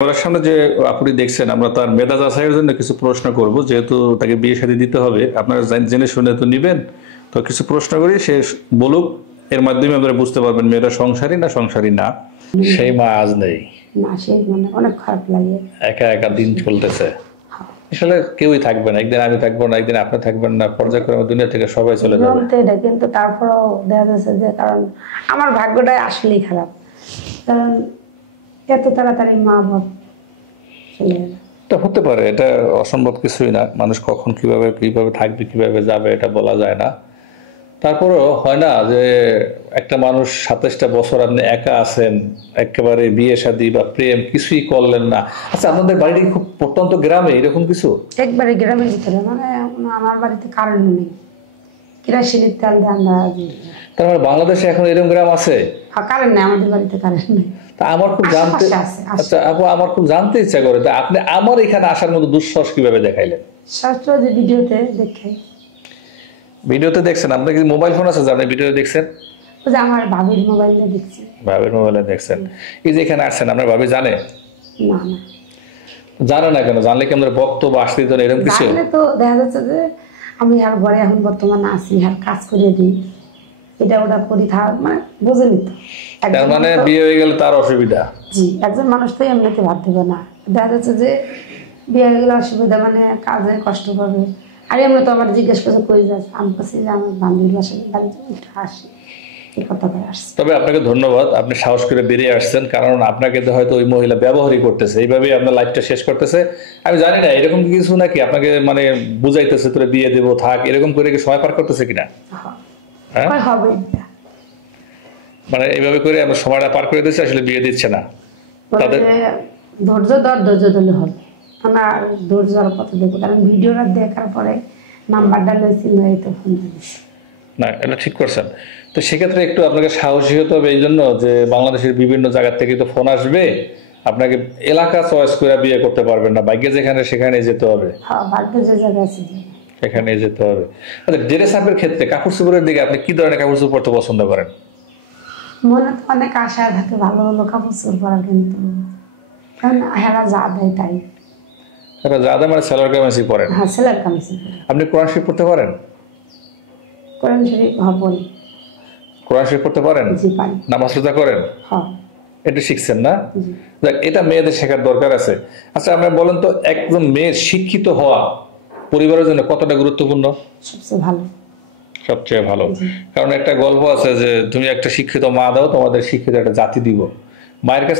ক্যামেরার সামনে যে আপনি দেখছেন আমরা তার মেধা যাচাইয়ের জন্য কিছু প্রশ্ন করব, যেহেতু তাকে বিয়ে শাদী দিতে হবে, আপনারা জেনে শুনে তো নিবেন। তো কিছু প্রশ্ন করি, সে বলুক, এর মাধ্যমে আপনারা বুঝতে পারবেন মেয়েটা সংসারী না সংসারী না। সেই মা আজ নেই, না সেই মানে অনেক খারাপ লাগে। একা একা দিন চলতেছে, আসলে কেউই থাকবে না, একদিন আমি থাকবো না, একদিন আপনি থাকবেন না, পর্যায়ক্রমে দুনিয়া থেকে সবাই চলে যাবে। এটা কিন্তু তারপরেও দেখা যাচ্ছে যে কারণ আমার ভাগ্যটাই আসলেই খারাপ, কারণ এত তাড়াতাড়ি মা বাপ চলে গেল। এটা হতে পারে, এটা অসম্ভব কিছুই না, মানুষ কখন কিভাবে কিভাবে থাকবে কিভাবে যাবে এটা বলা যায় না। তারপরেও হয় না যে একটা মানুষ 27টা বছর আপনি একা আছেন, একেবারে বিয়ে শাদী বা প্রেম কিছুই করলেন না। আচ্ছা, আপনাদের বাড়িটি খুব প্রত্যন্ত গ্রামে এরকম কিছু? একবারে গ্রামের ভিতরে, মানে আমার বাড়িতে কারেন্ট নেই, কেরাসিনের তেল দিয়ে আমরা। তার মানে বাংলাদেশে এখন এরকম গ্রাম আছে? কারেন্ট নেই, আমাদের বাড়িতে কারেন্ট নেই। তা আমার খুব জানতে, আচ্ছা আপু, আমার খুব জানতে ইচ্ছা করে, তা আপনি আমার এখানে আসার মতো দুঃসাহস কিভাবে দেখাইলেন? শাস্ত্র যে ভিডিওতে দেখে। ভিডিওতে দেখছেন? আপনার কি মোবাইল ফোন আছে যে আপনি ভিডিও দেখছেন? ওই যে আমার ভাবির মোবাইলে দেখছি। ভাবির মোবাইলে দেখছেন? এই যে এখানে আসছেন, আপনার ভাবি জানে? না না, জানে না কেন? জানলে কি আমাদের বক্তব্য আসতে দিত না এরকম কিছু? জানলে তো দেখা যাচ্ছে যে আমি আর ঘরে এখন বর্তমানে আছি, আর কাজ করে দিই, এটা ওটা করি, থাক মানে বুঝে নিত। তার মানে বিয়ে হয়ে গেলে তার অসুবিধা? জি, একজন মানুষ তো এমনিতে ভাত দেবে না, দেখা যাচ্ছে যে বিয়ে হয়ে গেলে অসুবিধা, মানে কাজে কষ্ট পাবে। আর এমনি তো আমার জিজ্ঞেস করছে কই যাচ্ছে, আমি বলছি যে আমার বান্ধবীর বাসায় বাড়িতে একটু আসি, এই কথা করে আসছে। তবে আপনাকে ধন্যবাদ, আপনি সাহস করে বেরিয়ে আসছেন, কারণ আপনাকে তো হয়তো ওই মহিলা ব্যবহারই করতেছে, এইভাবেই আপনার লাইফটা শেষ করতেছে। আমি জানি না এরকম কিছু নাকি আপনাকে মানে বুঝাইতেছে তোরে বিয়ে দেবো থাক, এরকম করে কি সময় পার করতেছে কিনা? হ্যাঁ, হবে মানে এইভাবে করে আমরা সময়টা পার করে দিচ্ছি, আসলে বিয়ে দিচ্ছে না তাদের। ধৈর্য ধরলে হবে, আমার ধৈর্যর কথা দেখবো, কারণ ভিডিওটা দেখার পরে নাম্বারটা লইছিল, এই তো ফোন দিয়েছি। না, এটা ঠিক করছেন। তো সেক্ষেত্রে একটু আপনাকে সাহসী হতে হবে, এই জন্য যে বাংলাদেশের বিভিন্ন জায়গা থেকে তো ফোন আসবে, আপনাকে এলাকা চয়েস করে বিয়ে করতে পারবেন না, ভাগ্যে যেখানে সেখানে যেতে হবে। হ্যাঁ, ভাগ্যে যে জায়গা আছে সেখানে যেতে হবে। আচ্ছা, ড্রেস আপের ক্ষেত্রে কাপড় চোপড়ের দিকে আপনি কি ধরনের কাপড় চোপড় পরতে পছন্দ করেন? মনে তো অনেক আশা থাকে ভালো ভালো কাপড় চোপড় পরার, কিন্তু কারণ হেরা যা দেয় তাই। যা মানে সালোয়ার কামিজই পরেন? হ্যাঁ, সেলার কামিজ। আপনি কোরআন শরীফ পড়তে পারেন? কোরআন শরীফ পড়ি। কোরআন শরীফ পড়তে পারেন? জি পারি। নামাজ রোজা করেন? হ্যাঁ। এটা শিখছেন না? দেখ, এটা মেয়েদের শেখার দরকার আছে। আচ্ছা, আপনি বলেন তো, একজন মেয়ের শিক্ষিত হওয়া পরিবারের জন্য কতটা গুরুত্বপূর্ণ? সবচেয়ে ভালো। সবচেয়ে ভালো। কারণ একটা গল্প আছে যে তুমি একটা শিক্ষিত মা দাও, তোমাদের শিক্ষিত একটা জাতি দিব। মায়ের কাছে